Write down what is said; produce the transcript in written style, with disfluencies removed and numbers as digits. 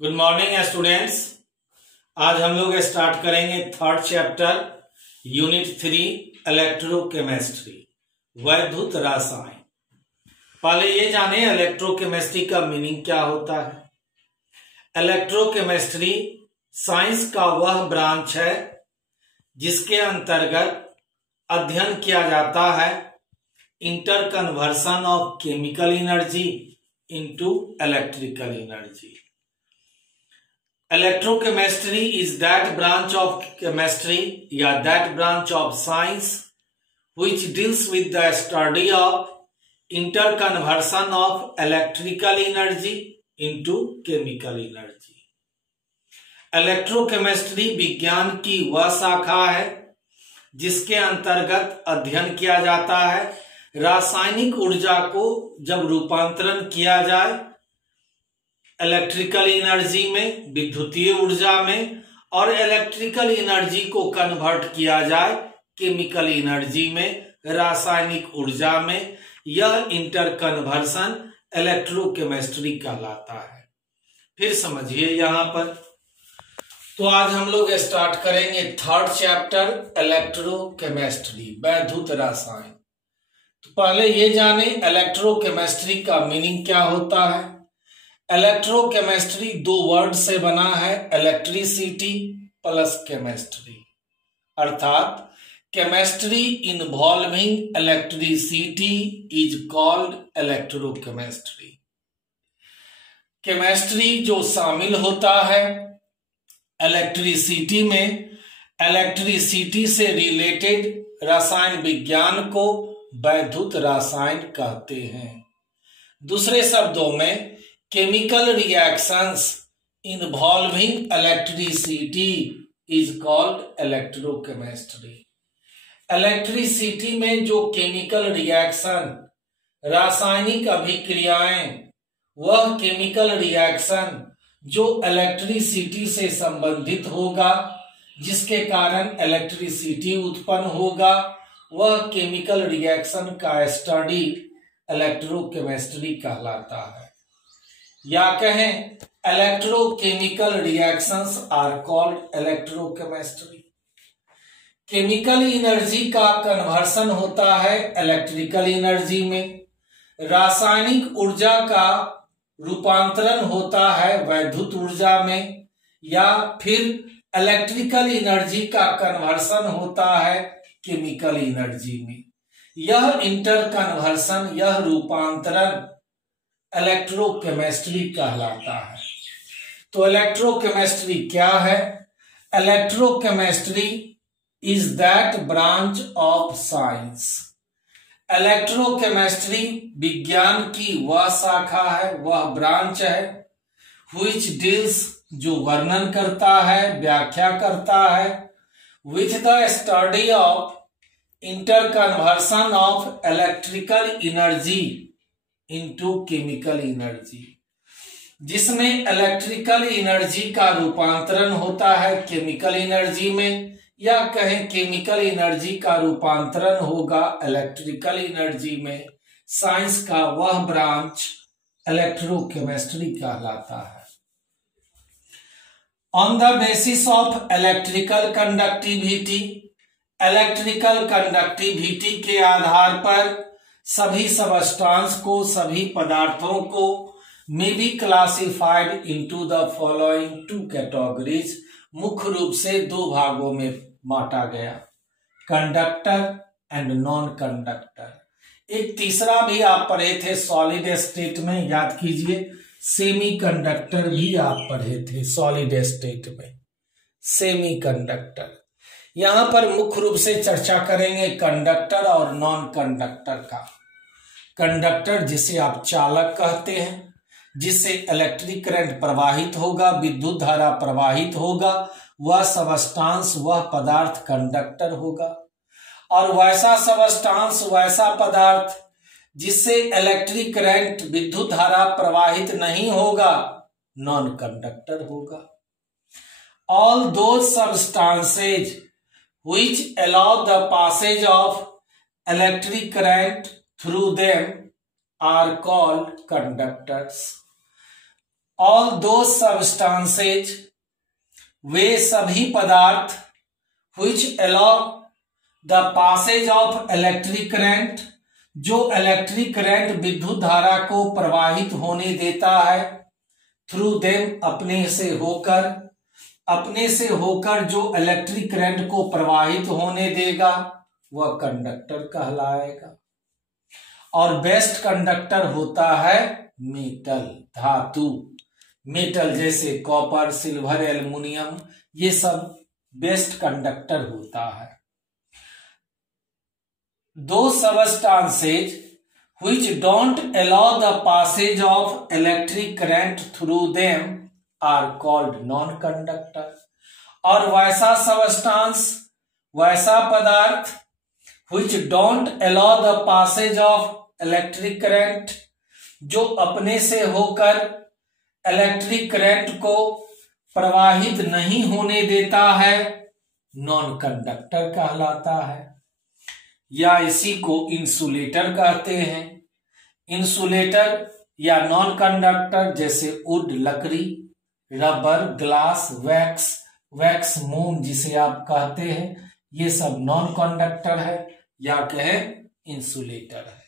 Good morning students. आज हम लोग स्टार्ट करेंगे थर्ड चैप्टर यूनिट 3 इलेक्ट्रोकेमिस्ट्री वैद्युत रसायन। पहले ये जाने इलेक्ट्रोकेमिस्ट्री का मीनिंग क्या होता है। इलेक्ट्रोकेमिस्ट्री साइंस का वह ब्रांच है जिसके अंतर्गत अध्ययन किया जाता है inter conversion of chemical energy into electrical energy. Electrochemistry is that branch of chemistry या that branch of science which deals with the study of interconversion of electrical energy into chemical energy। Electrochemistry विज्ञान की वह शाखा है जिसके अंतर्गत अध्ययन किया जाता है रासायनिक ऊर्जा को जब रूपांतरण किया जाए इलेक्ट्रिकल एनर्जी में, विद्युतीय ऊर्जा में, और इलेक्ट्रिकल एनर्जी को कन्वर्ट किया जाए केमिकल एनर्जी में, रासायनिक ऊर्जा में। यह इंटर कन्वर्सन इलेक्ट्रोकेमिस्ट्री कहलाता है। फिर समझिए यहां पर, तो आज हम लोग स्टार्ट करेंगे थर्ड चैप्टर इलेक्ट्रोकेमिस्ट्री वैद्युत रसायन। तो पहले ये जाने इलेक्ट्रोकेमिस्ट्री का मीनिंग क्या होता है। इलेक्ट्रोकेमिस्ट्री दो वर्ड से बना है, इलेक्ट्रिसिटी प्लस केमिस्ट्री, अर्थात chemistry involving electricity is called electrochemistry. Chemistry जो शामिल होता है इलेक्ट्रिसिटी में, इलेक्ट्रिसिटी से रिलेटेड रसायन विज्ञान को वैद्युत रसायन कहते हैं। दूसरे शब्दों में chemical reactions involving electricity is called electrochemistry। Electricity में जो केमिकल रिएक्शन रासायनिक अभिक्रियाएं, वह केमिकल रिएक्शन जो इलेक्ट्रिसिटी से संबंधित होगा, जिसके कारण इलेक्ट्रिसिटी उत्पन्न होगा, वह केमिकल रिएक्शन का स्टडी इलेक्ट्रोकेमिस्ट्री कहलाता है। या कहें electrochemical reactions are called electrochemistry. Chemical energy का कन्वर्सन होता है इलेक्ट्रिकल एनर्जी में, रासायनिक ऊर्जा का रूपांतरण होता है वैद्युत ऊर्जा में, या फिर इलेक्ट्रिकल एनर्जी का कन्वर्सन होता है केमिकल एनर्जी में। यह इंटर कन्वर्सन, यह रूपांतरण इलेक्ट्रोकेमिस्ट्री कहलाता है। तो इलेक्ट्रोकेमिस्ट्री क्या है। Electrochemistry is that branch of science. Electrochemistry विज्ञान की वह शाखा है, वह ब्रांच है व्हिच डील्स जो वर्णन करता है, व्याख्या करता है with the study of interconversion of electrical energy into chemical energy, जिसमें इलेक्ट्रिकल एनर्जी का रूपांतरण होता है केमिकल एनर्जी में, या कहें केमिकल एनर्जी का रूपांतरण होगा इलेक्ट्रिकल एनर्जी में। साइंस का वह ब्रांच इलेक्ट्रोकेमिस्ट्री कहलाता है। On the basis of electrical conductivity, electrical conductivity के आधार पर सभी सबस्टांस को, सभी पदार्थों को में be classified into the following two categories, मुख्य रूप से दो भागों में बांटा गया, कंडक्टर एंड नॉन कंडक्टर। एक तीसरा भी आप पढ़े थे सॉलिड स्टेट में, याद कीजिए, सेमी कंडक्टर भी आप पढ़े थे सॉलिड स्टेट में, सेमी कंडक्टर। यहां पर मुख्य रूप से चर्चा करेंगे कंडक्टर और नॉन कंडक्टर का। कंडक्टर जिसे आप चालक कहते हैं, जिससे इलेक्ट्रिक करंट प्रवाहित होगा, विद्युत धारा प्रवाहित होगा, वह सबस्टांस, वह पदार्थ कंडक्टर होगा। और वैसा सबस्टांस, वैसा पदार्थ जिससे इलेक्ट्रिक करंट, विद्युत धारा प्रवाहित नहीं होगा, नॉन कंडक्टर होगा। All those substances which allow the passage of electric current through them are called conductors। All the substances, वे सभी पदार्थ, which allow the passage of electric current, जो इलेक्ट्रिक करंट विद्युत धारा को प्रवाहित होने देता है, थ्रू देम अपने से होकर जो इलेक्ट्रिक करंट को प्रवाहित होने देगा वह कंडक्टर कहलाएगा। और बेस्ट कंडक्टर होता है मेटल, धातु। मेटल जैसे कॉपर, सिल्वर, एल्युमिनियम, ये सब बेस्ट कंडक्टर होता है। दो substances which don't allow the passage of electric current through them are called non-conductor। और वैसा सबस्टांस, वैसा पदार्थ which don't allow the passage of electric current, जो अपने से होकर इलेक्ट्रिक करंट को प्रवाहित नहीं होने देता है, नॉन कंडक्टर कहलाता है। या इसी को इंसुलेटर कहते हैं। इंसुलेटर या नॉन कंडक्टर जैसे वुड, लकड़ी, रबर, ग्लास, वैक्स मोम जिसे आप कहते हैं, ये सब नॉन कंडक्टर है या कहे इंसुलेटर है।